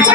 Hi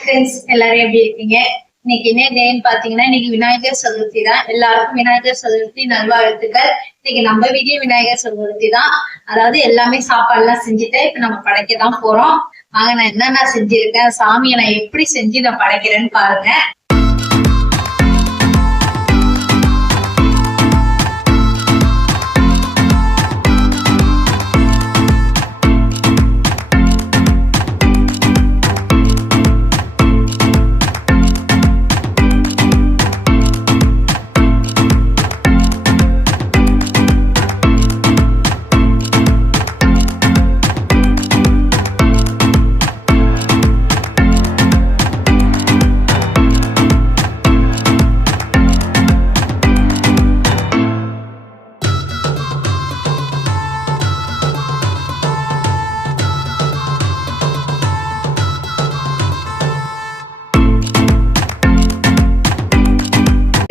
friends, எல்லாரும் எப்படி இருக்கீங்க? இன்னைக்கு என்ன டேன்னு பாத்தீங்கன்னா, இன்னைக்கு விநாயகர் சதுர்த்தி தான். எல்லாருக்கும் விநாயகர் சதுர்த்தி நல்வாழ்த்துக்கள். இன்னைக்கு நம்ம வீட்லயும் விநாயகர் சதுர்த்தி தான். அதாவது எல்லாமே சாப்பாடு எல்லாம் செஞ்சுட்டு இப்ப நம்ம படைக்க தான் போறோம். வாங்க, நான் என்னென்ன செஞ்சிருக்கேன், சாமியை நான் எப்படி செஞ்சு நான் படைக்கிறேன்னு பாருங்க.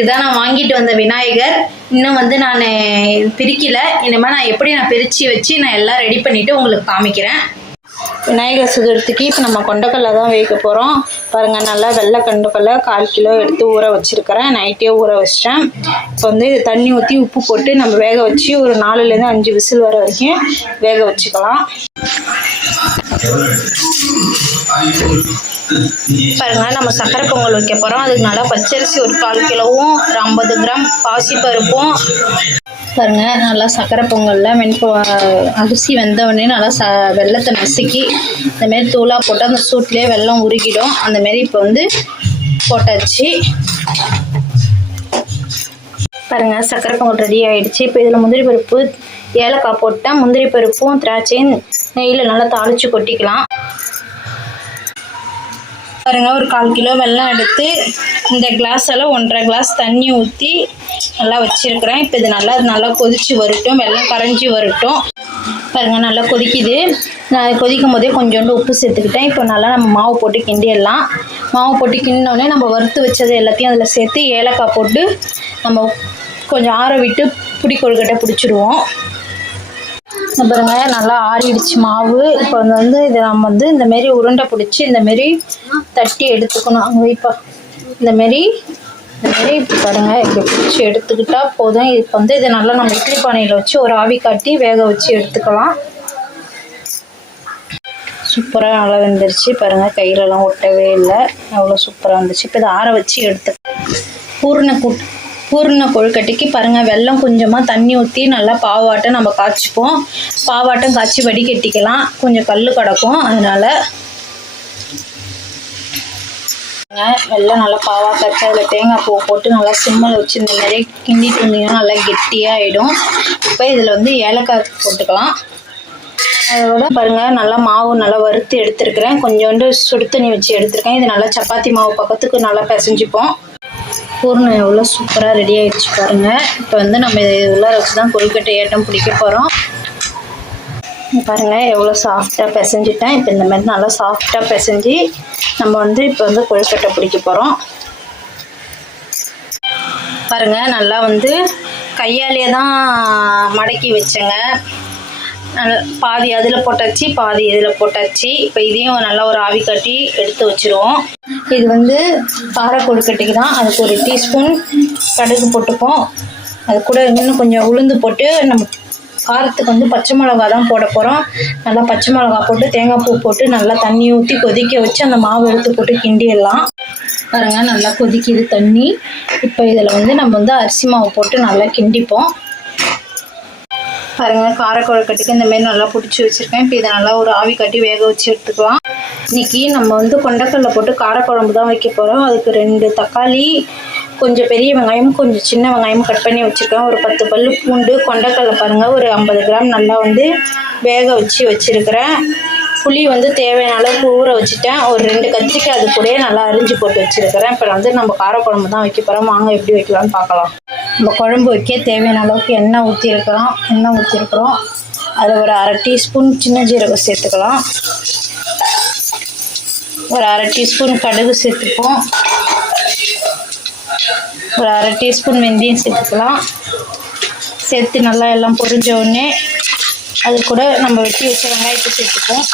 இதுதான் நான் வாங்கிட்டு வந்த விநாயகர். இன்னும் நான் பிரிக்கல. இனிமேல் நான் எப்படி பிரித்து வச்சு நான் எல்லாம் ரெடி பண்ணிவிட்டு உங்களுக்கு காமிக்கிறேன். விநாயகர் சதுர்த்திக்கு இப்போ நம்ம கொண்டக்கடலை தான் வேக போகிறோம். பாருங்கள், நல்லா வெள்ளை கொண்டக்கடலை 1/4 கிலோ எடுத்து ஊற வச்சுருக்கிறேன். நைட்டே ஊற வச்சிட்டேன். இப்போ இது தண்ணி ஊற்றி உப்பு போட்டு நம்ம வேக வச்சு ஒரு 4லேருந்து 5 விசில் வர வரைக்கும் வேக வச்சுக்கலாம். பாருங்க, நம்ம சக்கரை பொங்கல் வைக்க போகிறோம். அதுக்கு நல்லா பச்சரிசி ஒரு 1/4 கிலோவும் 50 கிராம் பாசிப்பருப்பும். பாருங்க, நல்லா சக்கரை பொங்கலில் அரிசி வெந்தவுடனே நல்லா வெள்ளத்தை நசுக்கி இந்தமாரி தூளாக போட்டு அந்த சூட்லேயே வெள்ளம் உருகிடும். அந்தமாரி இப்போ போட்டாச்சு. பாருங்க, சக்கரை பொங்கல் ரெடி ஆகிடுச்சு. இப்போ இதில் முந்திரி பருப்பு, ஏலக்காய் போட்டால் முந்திரி பருப்பும் திராட்சையும் நெய்யில் நல்லா தாளித்து கொட்டிக்கலாம். பாருங்க, ஒரு 1/4 கிலோ வெல்லம் எடுத்து இந்த கிளாஸால் 1.5 கிளாஸ் தண்ணி ஊற்றி நல்லா வச்சுருக்கிறேன். இப்போ இது நல்லா கொதித்து வரட்டும், வெல்லம் கரைஞ்சி வரட்டும். பாருங்கள், நல்லா கொதிக்குது. நான் கொதிக்கும் போதே கொஞ்சோண்டு உப்பு சேர்த்துக்கிட்டேன். இப்போ நல்லா நம்ம மாவு போட்டு கிண்டிடலாம். மாவு போட்டு கிண்டினோடனே நம்ம வறுத்து வச்சது எல்லாத்தையும் அதில் சேர்த்து ஏலக்காய் போட்டு நம்ம கொஞ்சம் ஆற விட்டு பிடி கொழுக்கட்டை பிடிச்சிடுவோம். பாருங்க, நல்லா ஆறிடுச்சு மாவு. இப்போ இதை நம்ம இந்தமாரி உருண்டை பிடிச்சி இந்தமாரி தட்டி எடுத்துக்கணும். அங்கே இப்போ இந்தமாரி பாருங்க, இப்படி பிடிச்சி எடுத்துக்கிட்டா போதும். இப்போ இதை நல்லா நம்ம இட்லி பானையில் வச்சு ஒரு ஆவி காட்டி வேக வச்சு எடுத்துக்கலாம். சூப்பராக நல்லா வெந்துருச்சு. பாருங்கள், கையிலலாம் ஒட்டவே இல்லை, அவ்வளோ சூப்பராக வந்துச்சு. இப்போ இதை ஆற வச்சு பூர்ண கொழுக்கட்டைக்கு பாருங்கள், வெல்லம் கொஞ்சமாக தண்ணி ஊற்றி நல்லா பாவாட்டம் நம்ம காய்ச்சிப்போம். பாவாட்டம் காய்ச்சி வடிகட்டிக்கலாம். கொஞ்சம் கல் கிடக்கும், அதனால் வெல்லம் நல்லா பாவா காய்ச்சி அதில் தேங்காய் பூ போட்டு நல்லா சிம்மில் வச்சு இந்த மாதிரி கிண்டிட்டு இருந்தீங்கன்னா நல்லா கெட்டியாக ஆகிடும். இப்போ இதில் ஏலக்காய் போட்டுக்கலாம். அதோட பாருங்கள், நல்லா மாவு நல்லா வறுத்து எடுத்துருக்கிறேன். கொஞ்சோண்டு சுடு தண்ணி வச்சு எடுத்துருக்கேன். இது நல்லா சப்பாத்தி மாவு பக்கத்துக்கு நல்லா பிசைஞ்சிப்போம். பூர்ணம் எவ்வளோ சூப்பராக ரெடி ஆகிடுச்சு பாருங்கள். இப்போ நம்ம இதை உள்ளார வச்சு தான் கொழுக்கட்டை ஏட்டம் பிடிக்க போகிறோம். பாருங்கள், எவ்வளோ சாஃப்டாக பிசைஞ்சிட்டேன். இப்போ இந்த மாதிரி நல்லா சாஃப்டாக பிசைஞ்சு நம்ம இப்போ கொழுக்கட்டை பிடிக்க போகிறோம். பாருங்கள், நல்லா கையாலேயே தான் மடக்கி வச்சேங்க. பாதி அதில் போட்டாச்சு, பாதி இதில் போட்டாச்சு. இப்போ இதையும் நல்லா ஒரு ஆவி காட்டி எடுத்து வச்சுருவோம். இது கார கொழுக்கட்டைக்கு தான். அதுக்கு ஒரு டீஸ்பூன் கடுகு போட்டுப்போம். அது கூட இன்னும் கொஞ்சம் உளுந்து போட்டு நம்ம காரத்துக்கு பச்சை மிளகா தான் போட போகிறோம். நல்லா பச்சை மிளகா போட்டு தேங்காய் பூ போட்டு நல்லா தண்ணி ஊற்றி கொதிக்க வச்சு அந்த மாவு எடுத்து போட்டு கிண்டிடலாம். பாருங்க, நல்லா கொதிக்குது தண்ணி. இப்போ இதில் நம்ம அரிசி மாவு போட்டு நல்லா கிண்டிப்போம். பாருங்கள், கார கொழுக்கட்டைக்கு இந்தமாரி நல்லா பிடிச்சி வச்சுருக்கேன். இப்போ இதை நல்லா ஒரு ஆவி காட்டி வேக வச்சு எடுத்துக்கலாம். இன்றைக்கி நம்ம கொண்டக்கடலை போட்டு காரக்குழம்பு தான் வைக்க போகிறோம். அதுக்கு 2 தக்காளி, கொஞ்சம் பெரிய வெங்காயம், கொஞ்சம் சின்ன வெங்காயம் கட் பண்ணி வச்சுருக்கேன். ஒரு 10 பல் பூண்டு, கொண்டக்கடலை பாருங்கள் ஒரு 50 கிராம் நல்லா வேக வச்சு வச்சுருக்கிறேன். புளி தேவையான அளவுக்கு ஊற வச்சுட்டேன். ஒரு 2 கத்திரிக்காய் அது கூடயே நல்லா அரிஞ்சு போட்டு வச்சுருக்கிறேன். இப்போ நம்ம காரக்குழம்பு தான் வைக்க போகிறோம். வாங்க எப்படி வைக்கலாம்னு பார்க்கலாம். நம்ம குழம்பு வைக்க தேவையான அளவுக்கு எண்ணெய் ஊற்றிருக்கிறோம். அதில் ஒரு 1/2 டீஸ்பூன் சின்ன ஜீரகம் சேர்த்துக்கலாம். ஒரு 1/2 டீஸ்பூன் கடுகு சேர்த்துப்போம். ஒரு அரை டீஸ்பூன் வெந்தயம் சேர்த்துக்கலாம். சேர்த்து நல்லா எல்லாம் பொரிஞ்ச உடனே அது கூட நம்ம வெட்டி வச்ச வெங்காயத்தை சேர்த்துப்போம்.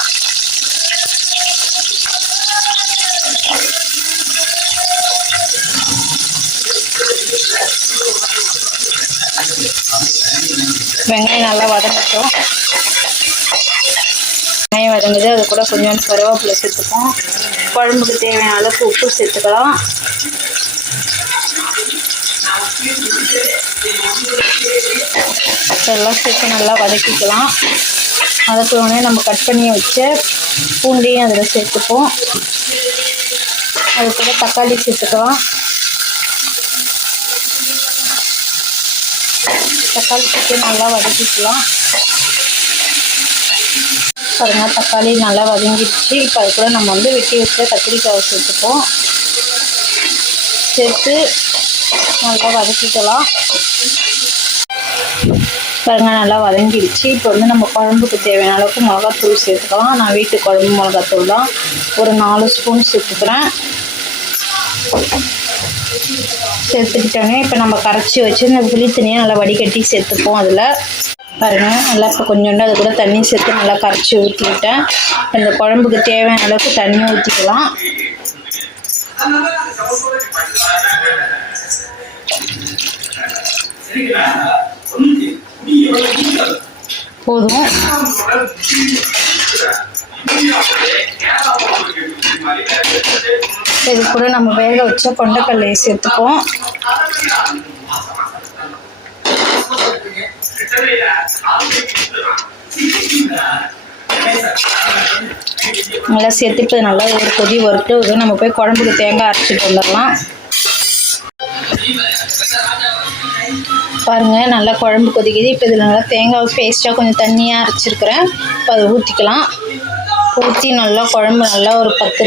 வெங்காயம் நல்லா வதங்கட்டும். வெங்காயம் வதங்குது, அது கூட கொஞ்சோண்டு கருவேப்பிலை சேர்த்துப்போம். குழம்புக்கு தேவையான அளவுக்கு உப்பு சேர்த்துக்கலாம். எல்லாம் சேர்த்து நல்லா வதக்கிக்கலாம். வதக்கினோடனே நம்ம கட் பண்ணி வச்ச பூண்டையும் அதில் சேர்த்துப்போம். அது கூட தக்காளி சேர்த்துக்கலாம். தக்காளி சேர்த்து நல்லா வதக்கிக்கலாம். பாருங்க, தக்காளி நல்லா வதங்கிடுச்சு. இப்போ அது கூட நம்ம வந்து வெட்டி வச்ச கத்திரிக்காயை சேர்த்துப்போம். சேர்த்து நல்லா வதக்கிக்கலாம். பாருங்க, நல்லா வதங்கிடுச்சு. இப்போ வந்து நம்ம குழம்புக்கு தேவையான அளவுக்கு மிளகாத்தூள் சேர்த்துக்கலாம். நான் வீட்டு குழம்பு மிளகாத்தூள் தான், ஒரு 4 ஸ்பூன் சேர்த்துக்கிறேன். சேர்த்துக்கிட்டோன்னே இப்போ நம்ம கரைச்சி வச்சு இந்த புளி தண்ணியை நல்லா வடிகட்டி சேர்த்துப்போம். அதில் பாருங்கள், நல்லா இப்போ கொஞ்சோண்டு அது கூட தண்ணி சேர்த்து நல்லா கரைச்சி ஊற்றிக்கிட்டேன். இந்த குழம்புக்கு தேவையான அளவுக்கு தண்ணி ஊற்றிக்கலாம். போதும். இது கூட நம்ம வேக வச்ச கொண்டைக்கல்லையை சேர்த்துப்போம். நல்லா சேர்த்துட்டு நல்லா ஒரு கொதி வறுத்து நம்ம போய் குழம்புக்கு தேங்காய் அரைச்சிட்டு வந்துடலாம். பாருங்க, நல்லா குழம்பு கொதிக்குது. இப்போ இதில் நல்லா தேங்காய் பேஸ்ட்டாக கொஞ்சம் தண்ணியாக அரைச்சிருக்கிறேன். இப்போ அதை ஊற்றிக்கலாம். ஊற்றி நல்லா குழம்பு நல்லா ஒரு 10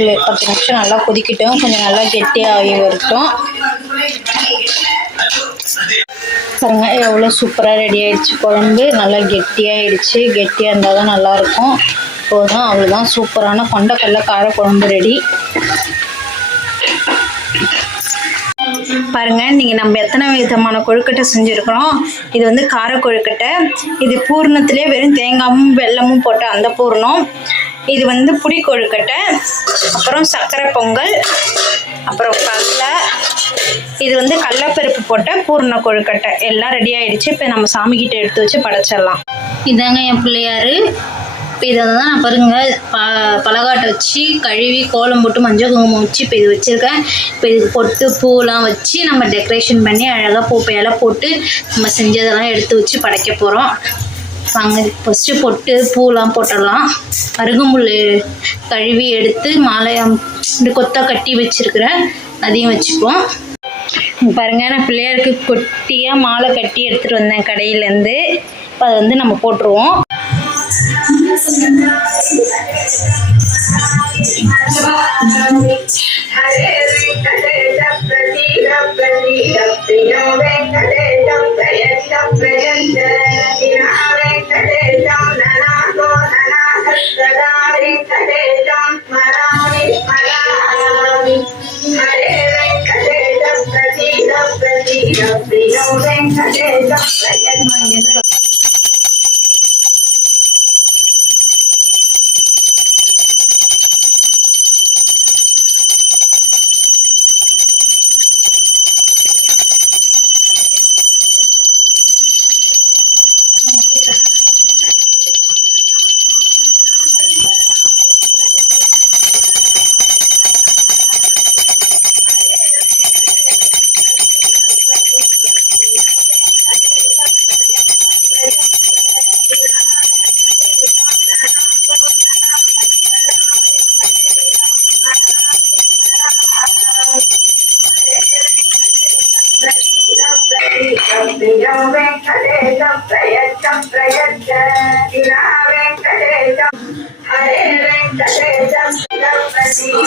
நிமிஷம் நல்லா கொதிக்கட்டும். கொஞ்சம் நல்லா கெட்டியாகி வரட்டும். பாருங்க, எவ்வளோ சூப்பராக ரெடி ஆகிடுச்சு. குழம்பு நல்லா கெட்டியாகிடுச்சு. கெட்டியாக இருந்தால் தான் நல்லாயிருக்கும். போதும், அவ்வளோதான். சூப்பரான கொண்டைக்கடலை காரக்குழம்பு ரெடி. பாருங்க, நீங்கள் நம்ம எத்தனை விதமான கொழுக்கட்டை செஞ்சுருக்கிறோம். இது வந்து கார கொழுக்கட்டை. இது பூர்ணத்திலே வெறும் தேங்காயும் வெல்லமும் போட்ட அந்த பூர்ணம். இது வந்து புடி கொழுக்கட்டை, அப்புறம் சர்க்கரை பொங்கல், அப்புறம் கடலை. இது வந்து கடலைப்பருப்பு போட்ட பூர்ண கொழுக்கட்டை. எல்லாம் ரெடி ஆகிடுச்சு. இப்போ நம்ம சாமிக்கிட்ட எடுத்து வச்சு படைச்சிடலாம். இதாங்க என் பிள்ளையார். இப்போ இதை தான் நான் பாருங்கள் பலகாட்டை வச்சு கழுவி கோலம் போட்டு மஞ்சள் குங்குமம் வச்சு இப்போ இது வச்சுருக்கேன். இப்போ இதுக்கு பொட்டு பூலாம் வச்சு நம்ம டெக்கரேஷன் பண்ணி அழகாக பூப்பையெல்லாம் போட்டு நம்ம செஞ்சதெல்லாம் எடுத்து வச்சு படைக்க போகிறோம். வாங்க, ஃபஸ்ட்டு பொட்டு பூலாம் போட்டுடலாம். அருகம்புல் கழுவி எடுத்து மாலையாக இந்த கொத்தாக கட்டி வச்சுருக்கிறேன், அதையும் வச்சுப்போம். பாருங்கள், நான் பிள்ளையாருக்கு கொட்டியாக மாலை கட்டி எடுத்துகிட்டு வந்தேன் கடையிலேருந்து. இப்போ அதை வந்து நம்ம போட்டுருவோம்.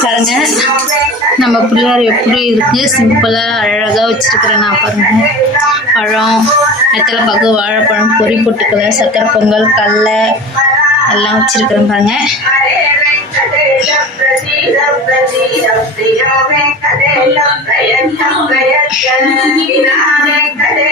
பாருங்க, நம்ம பிள்ளையார் எப்படி இருக்கு, சிம்பிளா அழகா வச்சிருக்கிறேன் நான். பாருங்க, பழம், வெத்தலை பாக்கு, வாழைப்பழம், பொறி பொட்டுக்கலை, சக்கரை பொங்கல், கடலை எல்லாம் வச்சிருக்கிறேன். பாருங்க, விநாயகரே